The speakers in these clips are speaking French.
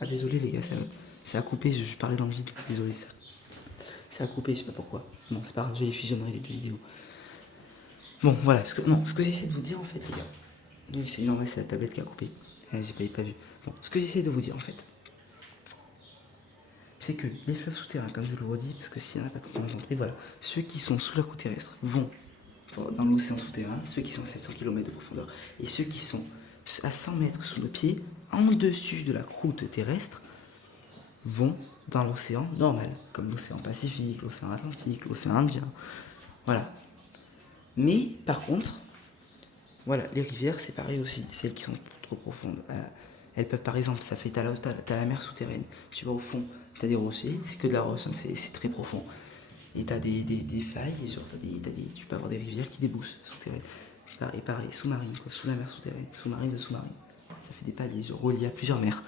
Ah désolé les gars, ça a coupé, je parlais dans le vide, désolé ça. Ça a coupé, je sais pas pourquoi. Bon, c'est pas grave, je les fusionnerai les deux vidéos. Bon, voilà, ce que j'essaie de vous dire en fait, les gars. Oui, c'est normal, c'est la tablette qui a coupé. J'ai pas vu. Bon, ce que j'essaie de vous dire en fait, c'est que les fleuves souterrains, comme je vous le redis, parce que s'il n'y en a pas trop compris, voilà, ceux qui sont sous la croûte terrestre vont dans l'océan souterrain, ceux qui sont à 700 km de profondeur, et ceux qui sont à 100 mètres sous nos pieds, en dessus de la croûte terrestre, vont dans l'océan normal, comme l'océan Pacifique, l'océan Atlantique, l'océan Indien. Voilà. Mais par contre, voilà, les rivières, c'est pareil aussi, celles qui sont trop profondes. Elles peuvent, par exemple, ça fait, t'as la mer souterraine, tu vas au fond, t'as des rochers, c'est que de la roche, hein, c'est très profond. Et t'as des failles, et genre, tu peux avoir des rivières qui débouchent souterraines. Et pareil, sous-marine, quoi, sous la mer souterraine, sous-marine de sous-marine. Ça fait des paliers, genre, reliés à plusieurs mers.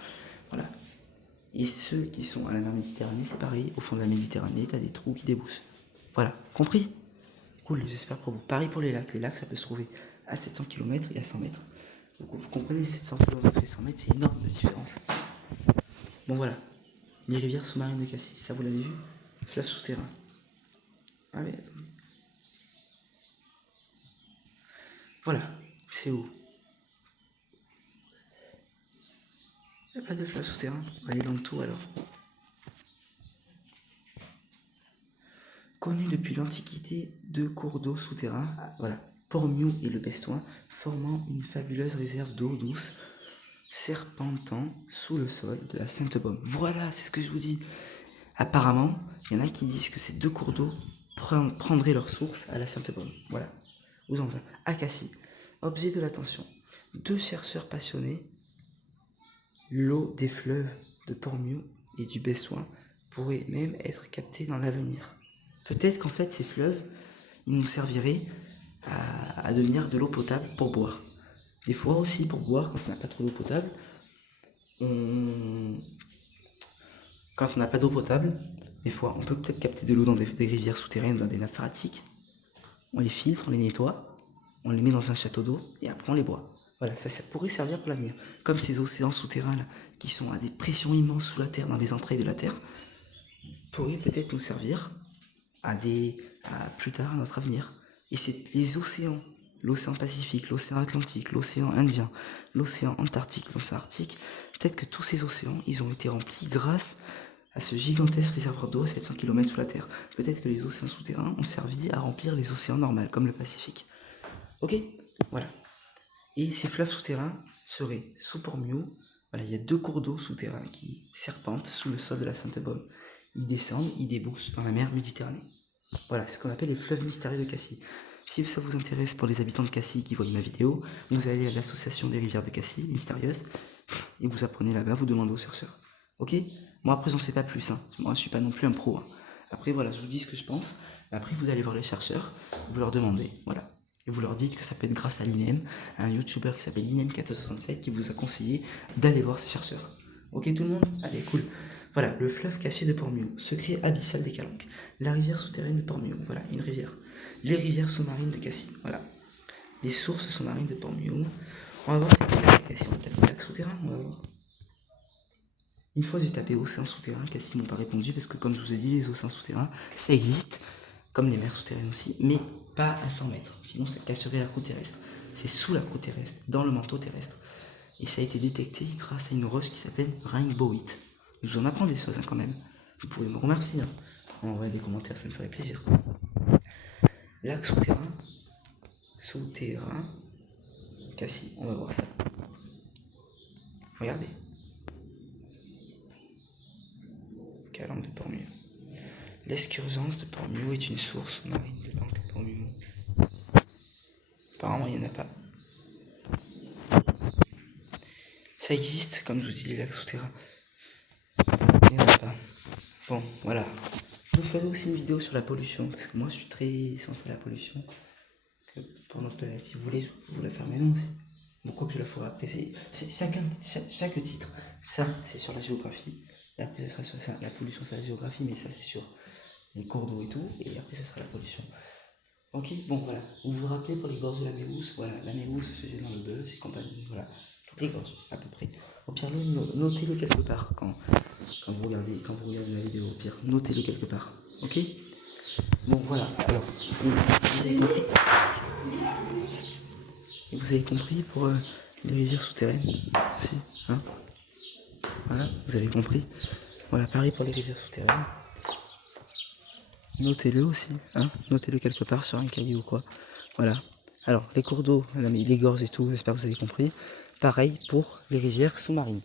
Voilà. Et ceux qui sont à la mer Méditerranée, c'est pareil, au fond de la Méditerranée, t'as des trous qui débouchent. Voilà, compris? Cool, j'espère pour vous. Pareil pour les lacs. Les lacs, ça peut se trouver à 700 km et à 100 mètres. Donc vous comprenez, 700 km et 100 mètres, c'est énorme de différence. Bon voilà, les rivières sous-marines de Cassis, ça vous l'avez vu? Fleuve souterrain. Ah mais attendez. Voilà, c'est où? Il n'y a pas de fleuve souterrain. On va aller dans le tout alors. Connu depuis l'Antiquité, deux cours d'eau souterrains, voilà, Pormiou et le Bestoin, formant une fabuleuse réserve d'eau douce serpentant sous le sol de la Sainte-Baume. Voilà, c'est ce que je vous dis. Apparemment, il y en a qui disent que ces deux cours d'eau prendraient leur source à la Sainte-Baume. Voilà. Où j'en viens? À Cassis. Objet de l'attention. Deux chercheurs passionnés, l'eau des fleuves de Pormiou et du Bestoin pourrait même être captée dans l'avenir. Peut-être qu'en fait, ces fleuves, ils nous serviraient à devenir de l'eau potable pour boire. Des fois aussi, pour boire, quand on n'a pas trop d'eau potable, quand on n'a pas d'eau potable, des fois, on peut peut-être capter de l'eau dans des rivières souterraines, dans des nappes phréatiques. On les filtre, on les nettoie, on les met dans un château d'eau et après on les boit. Voilà, ça pourrait servir pour l'avenir. Comme ces océans souterrains là, qui sont à des pressions immenses sous la terre, dans les entrailles de la terre, pourraient peut-être nous servir à plus tard à notre avenir. Et c'est les océans, l'océan Pacifique, l'océan Atlantique, l'océan Indien, l'océan Antarctique, l'océan Arctique, peut-être que tous ces océans, ils ont été remplis grâce à ce gigantesque réservoir d'eau à 700 km sous la Terre. Peut-être que les océans souterrains ont servi à remplir les océans normaux, comme le Pacifique. Ok? Voilà. Et ces fleuves souterrains seraient sous Pormiou. Voilà, il y a deux cours d'eau souterrains qui serpentent sous le sol de la Sainte-Baume. Ils descendent, ils débouchent dans la mer Méditerranée. Voilà, c'est ce qu'on appelle les fleuves mystérieux de Cassis. Si ça vous intéresse pour les habitants de Cassis qui voient ma vidéo, vous allez à l'association des rivières de Cassis, mystérieuse, et vous apprenez là-bas, vous demandez aux chercheurs. Ok? Moi après j'en sais pas plus, hein. Moi je suis pas non plus un pro. Hein. Après voilà, je vous dis ce que je pense. Après vous allez voir les chercheurs, vous leur demandez, voilà. Et vous leur dites que ça peut être grâce à l'INEM, un youtubeur qui s'appelle l'INEM467 qui vous a conseillé d'aller voir ces chercheurs. Ok tout le monde? Allez, cool. Voilà, le fleuve caché de Pormiou, secret abyssal des Calanques. La rivière souterraine de Pormiou, voilà, une rivière. Les rivières sous-marines de Cassis, voilà. Les sources sous-marines de Pormiou. On va voir c'est quoi Cassis, on tape lac souterrain, on va voir. Une fois j'ai tapé océan souterrain, Cassis m'ont pas répondu parce que comme je vous ai dit, les océans souterrains, ça existe, comme les mers souterraines aussi, mais pas à 100 mètres, sinon ça casserait la croûte terrestre. C'est sous la croûte terrestre, dans le manteau terrestre. Et ça a été détecté grâce à une roche qui s'appelle Rainbowite. Je vous en apprends des choses hein, quand même. Vous pouvez me remercier. Hein. Envoyez des commentaires, ça me ferait plaisir. Lac souterrain. Souterrain. Cassis, on va voir ça. Regardez. Calanque de Pormiou. L'escurgence de Pormiou est une source marine de langue de Pormiou. Apparemment, il n'y en a pas. Ça existe, comme je vous dis, les lacs souterrains. Il n'y en a pas. Bon, voilà. Je vous ferai aussi une vidéo sur la pollution, parce que moi, je suis très sensible à la pollution. Pour notre planète, si vous voulez, je vous la faire maintenant aussi. Pourquoi que je la ferai après? Chaque titre. Ça, c'est sur la géographie. Et après, ça sera sur ça. La pollution, c'est la géographie, mais ça, c'est sur les cours d'eau et tout. Et après, ça sera la pollution. Ok, bon, voilà. Vous vous rappelez pour les gorges de la Méousse? Voilà, la Méousse se jette dans le Beuse et compagnie. Voilà. des gorges, à peu près. Au pire, notez-le quelque part quand vous regardez la vidéo. Au pire, notez-le quelque part. Ok? Bon, voilà. Alors, vous avez compris? Et vous avez compris pour les rivières souterraines? Si, hein? Voilà, vous avez compris. Voilà, pareil pour les rivières souterraines. Notez-le aussi, hein? Notez-le quelque part sur un cahier ou quoi. Voilà. Alors, les cours d'eau, les gorges et tout, j'espère que vous avez compris. Pareil pour les rivières sous-marines.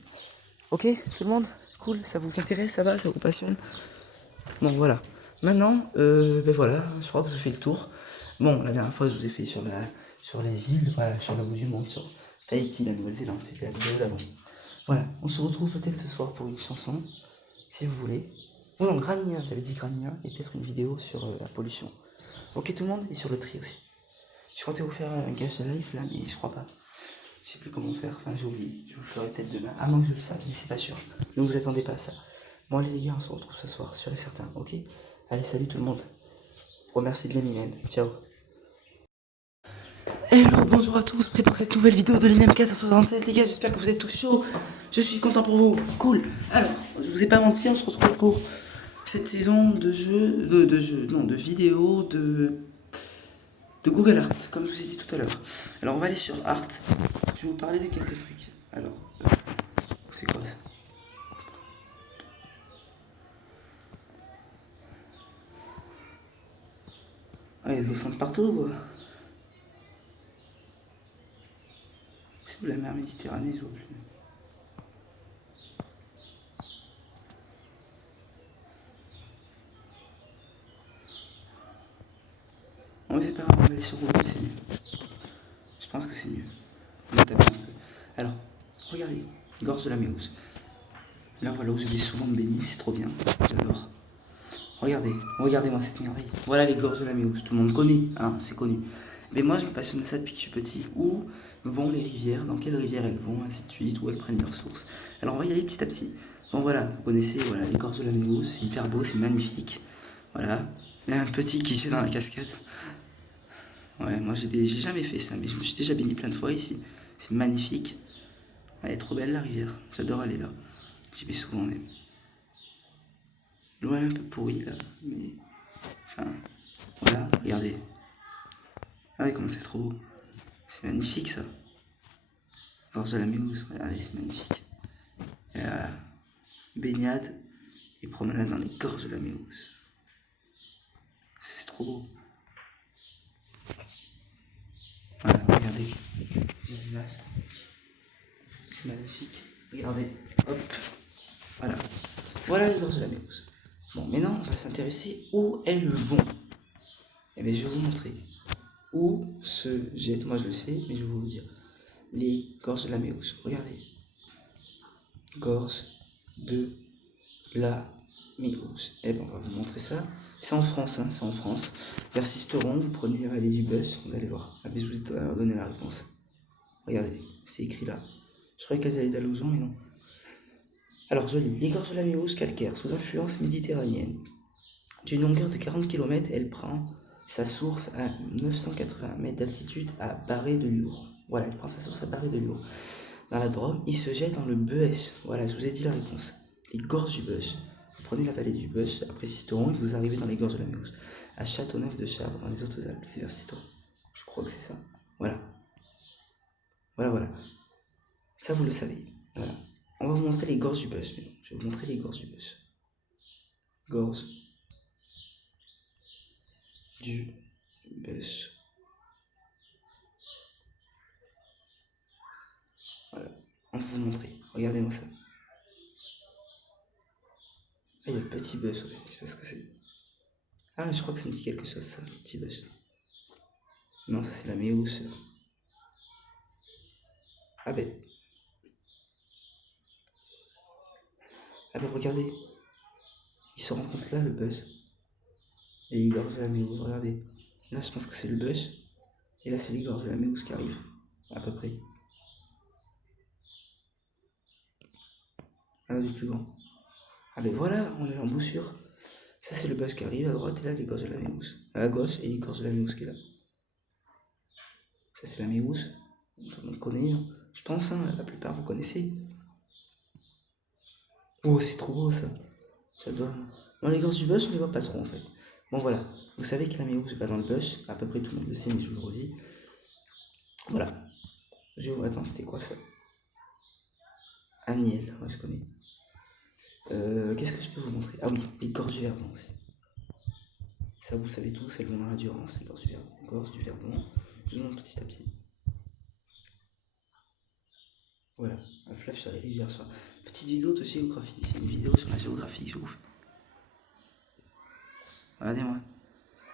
Ok, tout le monde? Cool, ça vous intéresse, ça va, ça vous passionne? Bon, voilà. Maintenant, ben voilà, je crois que je fais le tour. Bon, la dernière fois, je vous ai fait sur les îles, voilà, sur le bout du monde, sur Tahiti, la Nouvelle-Zélande, c'était la vidéo d'avant. Voilà, on se retrouve peut-être ce soir pour une chanson, si vous voulez. Oh non, Grania, j'avais dit Grania, et peut-être une vidéo sur la pollution. Ok tout le monde, et sur le tri aussi. Je comptais vous faire un gage de live là, mais je crois pas. Je sais plus comment faire, enfin j'ai oublié. Je vous le ferai peut-être demain. À moins que je le sache, mais c'est pas sûr. Ne vous attendez pas à ça. Bon allez les gars, on se retrouve ce soir, sûr et certain, ok? Allez, salut tout le monde. Remercie bien Mylène. Ciao. Hello, bonjour à tous, prêts pour cette nouvelle vidéo de l'INEM 467 les gars, j'espère que vous êtes tous chauds. Je suis content pour vous, cool. Alors, je vous ai pas menti, on se retrouve pour cette saison de vidéos de Google Art, comme je vous ai dit tout à l'heure. Alors on va aller sur Art, je vais vous parler de quelques trucs. Alors, c'est quoi ça? Ah, il y a de l'eau sainte partout quoi. C'est où la mer Méditerranée, je vois plus. Bon, mais c'est pas grave, on va aller sur Google, c'est mieux. Je pense que c'est mieux. On va taper un peu. Alors, regardez, gorge de la Méouze. Là, voilà où je vais souvent me baigner, c'est trop bien. J'adore. Regardez, regardez-moi cette merveille. Voilà les gorges de la Méouze, tout le monde connaît, hein, c'est connu. Mais moi, je me passionne à ça depuis que je suis petit. Où vont les rivières, dans quelles rivières elles vont, ainsi de suite, où elles prennent leurs sources. Alors, on va y aller petit à petit. Bon, voilà, vous connaissez, voilà, les gorges de la Méouze, c'est hyper beau, c'est magnifique. Voilà. Il y a un petit qui est dans la cascade. Ouais, moi, j'ai jamais fait ça, mais je me suis déjà baigné plein de fois ici. C'est magnifique. Elle est trop belle, la rivière. J'adore aller là. J'y vais souvent, même. L'eau, elle est un peu pourrie, là, mais... Enfin, voilà, regardez. Ah ouais, comment c'est trop beau. C'est magnifique ça. Gorge de la Méouze, regardez, c'est magnifique. Baignade et promenade dans les gorges de la Méouze. C'est trop beau. Voilà, regardez. Les images. C'est magnifique. Regardez. Hop. Voilà. Voilà les gorges de la Méouze. Bon, maintenant, on va s'intéresser où elles vont. Eh bien, je vais vous montrer où se jettent. Moi, je le sais, mais je vais vous le dire. Les gorges de la Méouze. Regardez. Gorge de la Méouze. Eh ben, on va vous montrer ça. C'est en France, hein, c'est en France. Vers Sisteron, vous prenez la vallée du Bœuf, vous allez voir. Ah, mais je vous ai donné la réponse. Regardez, c'est écrit là. Je croyais qu'elles allaient d'Alouson, mais non. Alors, je lis. Les gorges de la Méouze calcaire, sous influence méditerranéenne. D'une longueur de 40 km, elle prend sa source à 980 mètres d'altitude à Barré-de-Liour. Voilà, elle prend sa source à Barré-de-Liour. Dans la Drôme, il se jette dans le Bœuf. Voilà, je vous ai dit la réponse. Les gorges du Bœuf. Vous prenez la vallée du Bœuf, après Sisteron, et vous arrivez dans les gorges de la Méouze. À Châteauneuf-de-Chabre, dans les Hautes-Alpes. C'est vers Sisteron. Je crois que c'est ça. Voilà. Voilà, voilà. Ça, vous le savez. Voilà. On va vous montrer les gorges du Bœuf maintenant. Je vais vous montrer les gorges du Bœuf. Gorges du Bœuf. Voilà. On va vous montrer. Regardez-moi ça. Ah, il y a le petit Bœuf aussi. Je sais pas ce que c'est. Ah, je crois que ça me dit quelque chose, ça, le petit Bœuf. Non, ça, c'est la Méousse. Ah ben. Ah ben, regardez. Il se rencontre là, le Buzz. Et les gorges de la Méouze, regardez. Là, je pense que c'est le Buzz. Et là, c'est les gorges de la Méouze qui arrivent. À peu près. Un des plus grands. Ah ben voilà, on est en boussure. Ça, c'est le Buzz qui arrive à droite. Et là, les gorges de la Méouze. À gauche, et les gorges de la Méouze qui est là. Ça, c'est la Méouze. Tout le monde connaît. Hein. Je pense, hein, la plupart vous connaissez. Oh, c'est trop beau ça. J'adore. Moi, les gorges du bush, on les voit pas trop en fait. Bon, voilà. Vous savez que la méo, c'est pas dans le bush. À peu près tout le monde le sait, mais je vous le redis. Voilà. Attends, c'était quoi ça? Aniel, ouais, je connais. Qu'est-ce que je peux vous montrer? Ah oui, les gorges du Verdon aussi. Ça, vous savez tout, c'est le long de la Durance, les gorges du Verdon. Gorges du Verdon. Je vous montre petit à petit. Voilà, un fleuve sur les rivières. Petite vidéo de géographie. C'est une vidéo sur la géographie que je vous fais. Regardez-moi.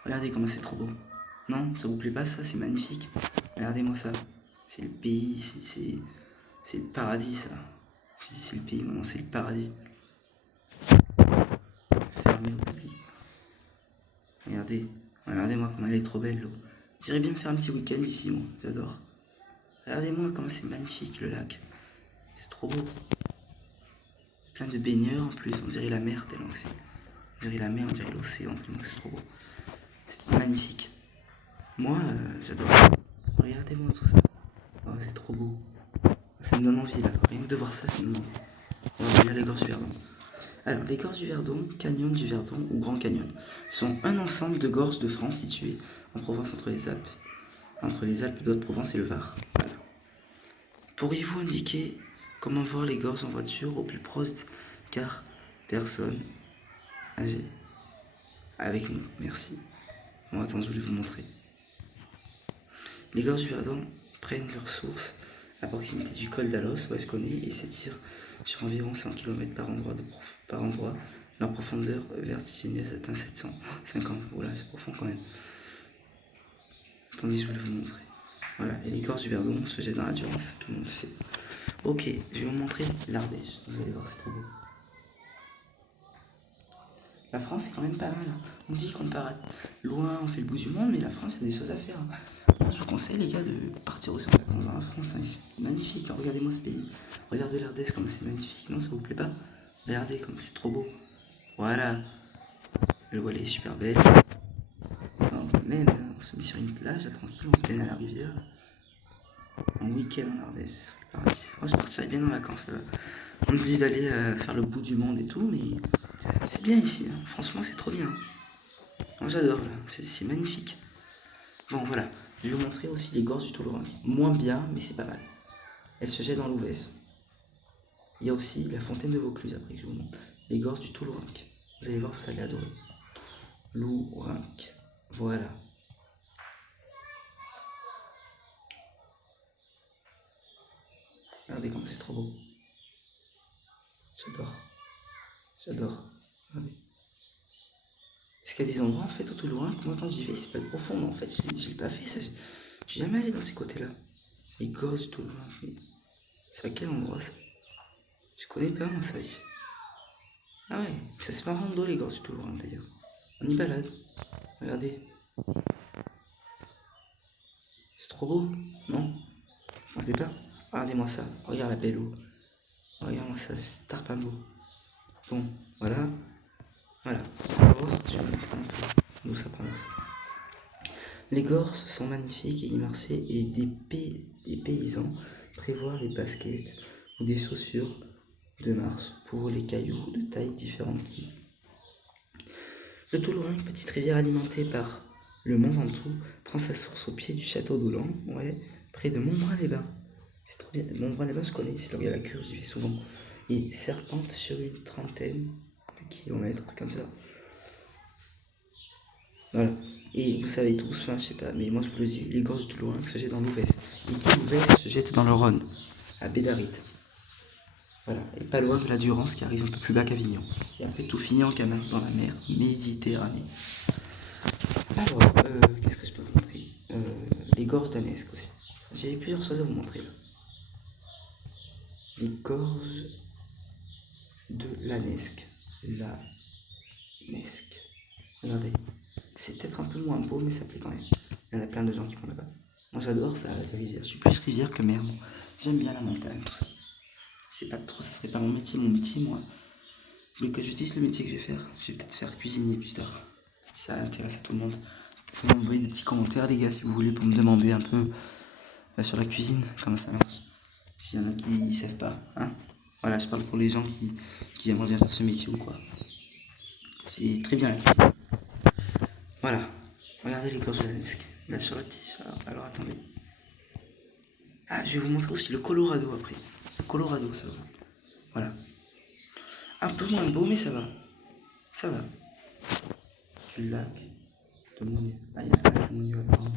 Regardez comment c'est trop beau. Non, ça vous plaît pas ça? C'est magnifique. Regardez-moi ça. C'est le pays, c'est le paradis ça. Je dis c'est le pays, maintenant c'est le paradis. Fermé au public. Regardez, regardez-moi comment elle est trop belle l'eau. J'irais bien me faire un petit week-end ici, moi. J'adore. Regardez-moi comment c'est magnifique le lac. C'est trop beau. Plein de baigneurs en plus, on dirait la mer tellement que c'est. On dirait la mer, on dirait l'océan tellement que c'est trop beau. C'est magnifique. Moi, j'adore. Regardez-moi tout ça. Oh, c'est trop beau. Ça me donne envie là. Rien que de voir ça, ça me donne envie. On va regarder les gorges du Verdon. Alors, les gorges du Verdon, canyon du Verdon ou Grand Canyon sont un ensemble de gorges de France situées en Provence entre les Alpes d'Haute-Provence et le Var. Voilà. Pourriez-vous indiquer comment voir les gorges en voiture au plus proche car personne âgée avec nous? Merci. Bon, attends, je voulais vous montrer. Les gorges du Verdon prennent leur source à proximité du col d'Alos, ouais je connais, et s'étirent sur environ 100 km par endroit. Leur profondeur vertigineuse atteint 750. Voilà, c'est profond quand même. Attendez, je voulais vous montrer. Voilà, et les gorges du Verdon se jettent dans la Durance, tout le monde le sait. Ok, je vais vous montrer l'Ardèche. Vous allez voir, c'est trop beau. La France, c'est quand même pas mal. Hein. On dit qu'on part loin, on fait le bout du monde, mais la France, il y a des choses à faire. Hein. Moi, je vous conseille, les gars, de partir aussi en vacances dans la France. Hein. C'est magnifique. Hein. Regardez-moi ce pays. Regardez l'Ardèche, comme c'est magnifique. Non, ça vous plaît pas? Regardez comme c'est trop beau. Voilà. Le voile est super belle. Enfin, même, on se met sur une plage, là, tranquille, on se baigne à la rivière. En week-end en Ardèche, ce serait le paradis. Moi, je partirais bien en vacances. Là. On me dit d'aller faire le bout du monde et tout, mais c'est bien ici. Hein. Franchement, c'est trop bien. Moi, j'adore. C'est magnifique. Bon, voilà. Je vais vous montrer aussi les gorges du Toulourenc. Moins bien, mais c'est pas mal. Elles se jettent dans l'Ouvèze. Il y a aussi la fontaine de Vaucluse, après que je vous montre. Les gorges du Toulourenc. Vous allez voir, vous allez adorer. Lourenc. Voilà. Regardez comme c'est trop beau. J'adore. J'adore. Regardez. Parce qu'il y a des endroits en fait au Toulourenc, moi quand j'y vais, c'est pas profond, mais en fait, je l'ai pas fait. Ça, je suis jamais allé dans ces côtés-là. Les gorges du Toulourenc. C'est à quel endroit ça? Je connais pas moi ça ici. Ah ouais, ça se fait en rando les gorges du Toulourenc d'ailleurs. On y balade. Regardez. C'est trop beau, non? Vous pensez pas? Regardez-moi ça. Regarde la belle eau. Regarde-moi ça, c'est tarpin beau. Bon, voilà. Voilà. Alors, je vais vous montrer un peu d'où ça prononce. Les gorges sont magnifiques et y marcher et des paysans prévoient les baskets ou des chaussures de marche pour les cailloux de tailles différentes. Le Toulourenc, petite rivière alimentée par le Mont Ventoux, prend sa source au pied du château d'Oulan, ouais, près de Montbrun-les-Bains. C'est trop bien. Montbrun-les-Bains, je connais, c'est là où il y a la cure, j'y vais souvent. Et serpente sur une trentaine de kilomètres, un truc comme ça. Voilà. Et vous savez tous, enfin je sais pas, mais moi je vous le dis, les gorges du Toulourenc se jettent dans l'Ouvèze. Et qui l'Ouvèze se jette dans le Rhône, à Bédarit. Voilà, et pas loin de la Durance qui arrive un peu plus bas qu'Avignon. Et après tout finit en canal dans la mer Méditerranée. Alors, qu'est-ce que je peux vous montrer? Les gorges d'Anesque aussi. J'ai plusieurs choses à vous montrer là. Les gorges de l'Anesque. L'Anesque. Regardez. C'est peut-être un peu moins beau, mais ça plaît quand même. Il y en a plein de gens qui vont là-bas. Moi j'adore ça, les rivières. Je suis plus rivière que mer. Moi. J'aime bien la montagne, tout ça. C'est pas trop, ça serait pas mon métier. Mon métier, moi. Vous voulez que je dise le métier que je vais faire? Je vais peut-être faire cuisinier plus tard. Si ça intéresse à tout le monde. Vous m'envoyer des petits commentaires, les gars, si vous voulez, pour me demander un peu sur la cuisine, comment ça marche. S'il y en a qui ne savent pas, hein. Voilà, je parle pour les gens qui aimeraient bien faire ce métier ou quoi. C'est très bien la cuisine. Voilà, regardez les gorges de la Nesque. Là sur la tige. Alors attendez. Ah, je vais vous montrer aussi le Colorado après. Le Colorado, ça va. Voilà. Un peu moins beau, mais ça va. Ça va. Du lac. De Monnier. Ah, il y a un lac de Monnier apparemment.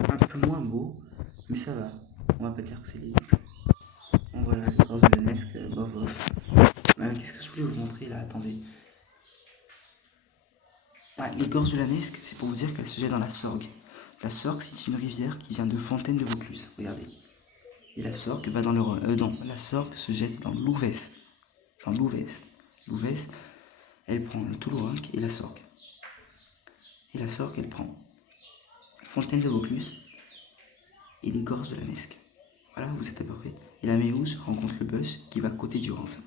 Un peu moins beau, mais ça va. On va pas dire que c'est les. Bon voilà, les gorges de la Nesque, bof bof. Qu'est-ce que je voulais vous montrer là? Attendez. Ouais, les gorges de la Nesque, c'est pour vous dire qu'elles se jettent dans la Sorgue. La Sorgue, c'est une rivière qui vient de Fontaine de Vaucluse. Regardez. Et la Sorgue va dans le Rhône. Non, la Sorgue se jette dans l'Ouvèze. Dans l'Ouvèze. L'Ouvèze, elle prend le Toulourenc et la Sorgue. Et la Sorgue, elle prend Fontaine de Vaucluse et les gorges de la Nesque. Voilà, vous êtes à peu près. Et la Méouze rencontre le Beuze qui va côté du Rance.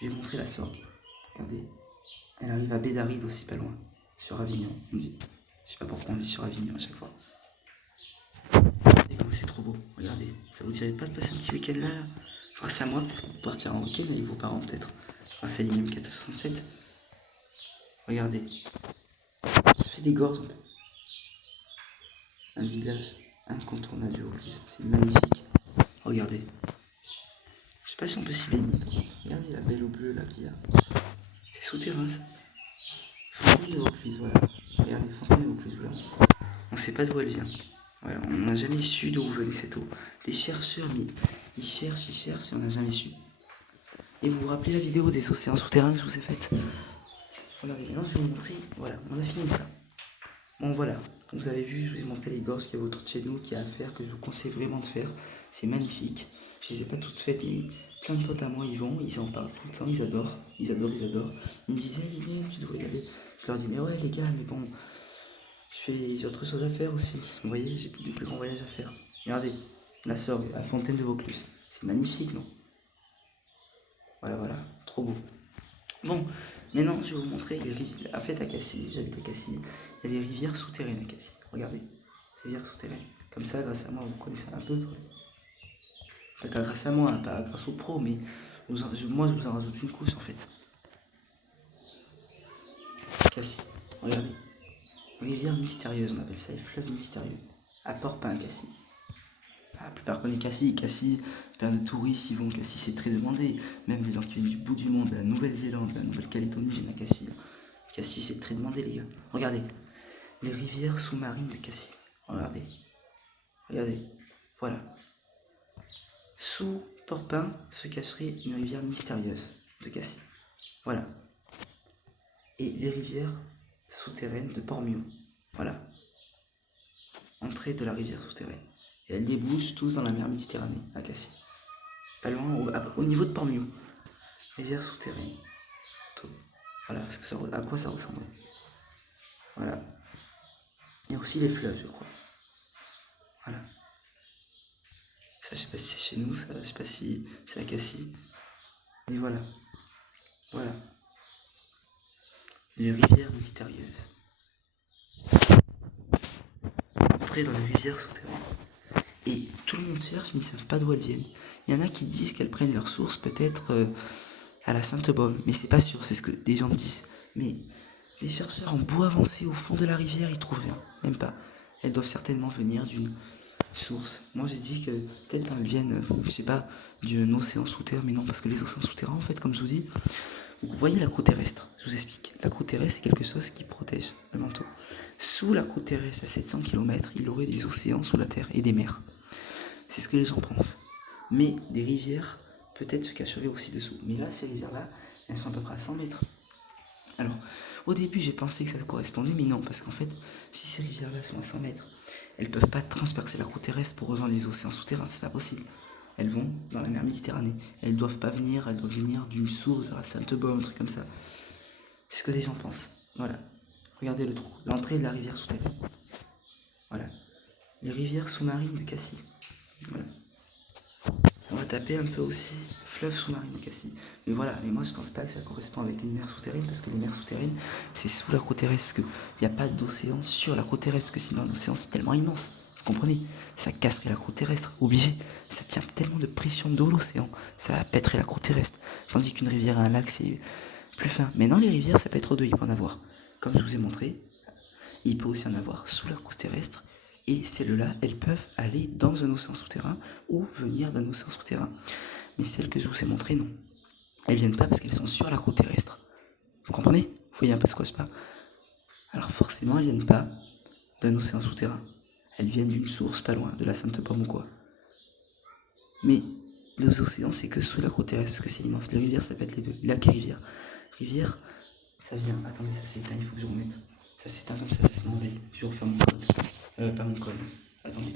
Je vais vous montrer la Sorgue. Regardez. Elle arrive à Bédaride aussi, pas loin. Sur Avignon, on dit. Je sais pas pourquoi on dit sur Avignon à chaque fois. Et comme c'est trop beau, regardez. Ça vous dirait pas de passer un petit week-end là, grâce à moi, peut-être pour partir en week-end avec vos parents, peut-être. Grâce à l'IM 467. Regardez. Ça fait des gorges. Un village incontournable du Vaucluse. C'est magnifique. Regardez. Je sais pas si on peut s'y baigner. Regardez la belle eau bleue là qu'il y a. C'est souterrain ça. Fontaine de Vaucluse, voilà. Regardez, Fontaine de Vaucluse, voilà. On sait pas d'où elle vient. Voilà, on n'a jamais su d'où venait cette eau. Les chercheurs, mais ils cherchent et on n'a jamais su. Et vous vous rappelez la vidéo des océans souterrains que je vous ai faite? Voilà, maintenant je vais vous montrer. Voilà, on a fini ça. Bon voilà, comme vous avez vu, je vous ai montré les gorges qu'il y a autour de chez nous, qu'il y a à faire, que je vous conseille vraiment de faire. C'est magnifique. Je les ai pas toutes faites, mais plein de potes à moi y vont, ils en parlent tout le temps, ils adorent. Ils me disaient, hey, tu devrais y aller. Je leur dis, mais ouais les gars, mais bon, j'ai autre chose à faire aussi. Vous voyez, j'ai plus de plus grands voyages à faire. Regardez, la Sorgue, à Fontaine de Vaucluse. C'est magnifique, non? Voilà, voilà, trop beau. Bon, maintenant je vais vous montrer les rivières. En fait, à Cassis, j'habite à Cassis, il y a les rivières souterraines à Cassis. Regardez, rivières souterraines. Comme ça, grâce à moi, vous connaissez un peu. Pas grâce à moi, pas grâce aux pros, mais moi je vous en rajoute une couche en fait. Cassis, regardez. Rivière mystérieuse, on appelle ça, les fleuves mystérieux. À Port-Pain, Cassis. La plupart connaissent Cassis. Cassis, plein de touristes y vont. Cassis, c'est très demandé. Même les gens qui viennent du bout du monde, de la Nouvelle-Zélande, de la Nouvelle-Calédonie, viennent à Cassis. Cassis, c'est très demandé, les gars. Regardez, les rivières sous-marines de Cassis. Regardez. Regardez. Voilà. Sous Port-Pain se cacherait une rivière mystérieuse de Cassis. Voilà. Et les rivières souterraines de Port-Miou. Voilà. Entrée de la rivière souterraine. Et elles débouchent tous dans la mer Méditerranée, à Cassis. Pas loin, au niveau de Port-Miou. Rivière souterraine. Tout. Voilà, à quoi ça ressemble. Voilà. Il y a aussi les fleuves, je crois. Voilà. Ça, je sais pas si c'est chez nous, ça, je sais pas si c'est à Cassis. Mais voilà. Voilà. Les rivières mystérieuses. Entrer dans les rivières souterraines. Et tout le monde cherche, mais ils savent pas d'où elles viennent. Il y en a qui disent qu'elles prennent leur source peut-être à la Sainte-Baume, mais c'est pas sûr, c'est ce que des gens disent. Mais les chercheurs ont beau avancer au fond de la rivière, ils trouvent rien, même pas. Elles doivent certainement venir d'une source. Moi j'ai dit que peut-être elles viennent, je sais pas, d'un océan souterrain, mais non, parce que les océans souterrains, en fait, comme je vous dis, vous voyez la croûte terrestre, je vous explique. La croûte terrestre, c'est quelque chose qui protège le manteau. Sous la croûte terrestre, à 700 km, il y aurait des océans sous la terre et des mers. C'est ce que les gens pensent. Mais des rivières, peut-être se cacheraient aussi dessous. Mais là, ces rivières-là, elles sont à peu près à 100 mètres. Alors, au début, j'ai pensé que ça correspondait, mais non, parce qu'en fait, si ces rivières-là sont à 100 mètres, elles peuvent pas transpercer la croûte terrestre pour rejoindre les océans souterrains, c'est pas possible. Elles vont dans la mer Méditerranée. Elles doivent pas venir, elles doivent venir d'une source, de la Sainte-Baume, un truc comme ça. C'est ce que les gens pensent. Voilà. Regardez le trou, l'entrée de la rivière souterraine. Voilà. Les rivières sous-marines de Cassis. Voilà. On va taper un peu aussi fleuve sous-marin de Cassis. Mais voilà, mais moi je pense pas que ça correspond avec une mer souterraine, parce que les mers souterraines, c'est sous la croûte terrestre, parce qu'il n'y a pas d'océan sur la croûte terrestre, parce que sinon l'océan c'est tellement immense. Vous comprenez? Ça casserait la croûte terrestre, obligé. Ça tient tellement de pression d'eau l'océan, ça pèterait la croûte terrestre. Tandis qu'une rivière et un lac, c'est plus fin. Mais non, les rivières, ça peut être deux, il peut en avoir. Comme je vous ai montré, il peut aussi en avoir sous la croûte terrestre. Et celles-là, elles peuvent aller dans un océan souterrain ou venir d'un océan souterrain. Mais celles que je vous ai montrées, non. Elles viennent pas parce qu'elles sont sur la croûte terrestre. Vous comprenez? Vous voyez un peu de quoi je parle? Alors forcément, elles viennent pas d'un océan souterrain. Elles viennent d'une source pas loin, de la Sainte-Pomme ou quoi. Mais les océans, c'est que sous la croûte terrestre, parce que c'est immense. Les rivières, ça peut être les deux. Lac et rivière. Rivière, ça vient. Attendez, ça s'éteint, il faut que je remette. Ça s'éteint comme ça se m'enlève. Je vais refaire mon code. Pas mon code. Attendez.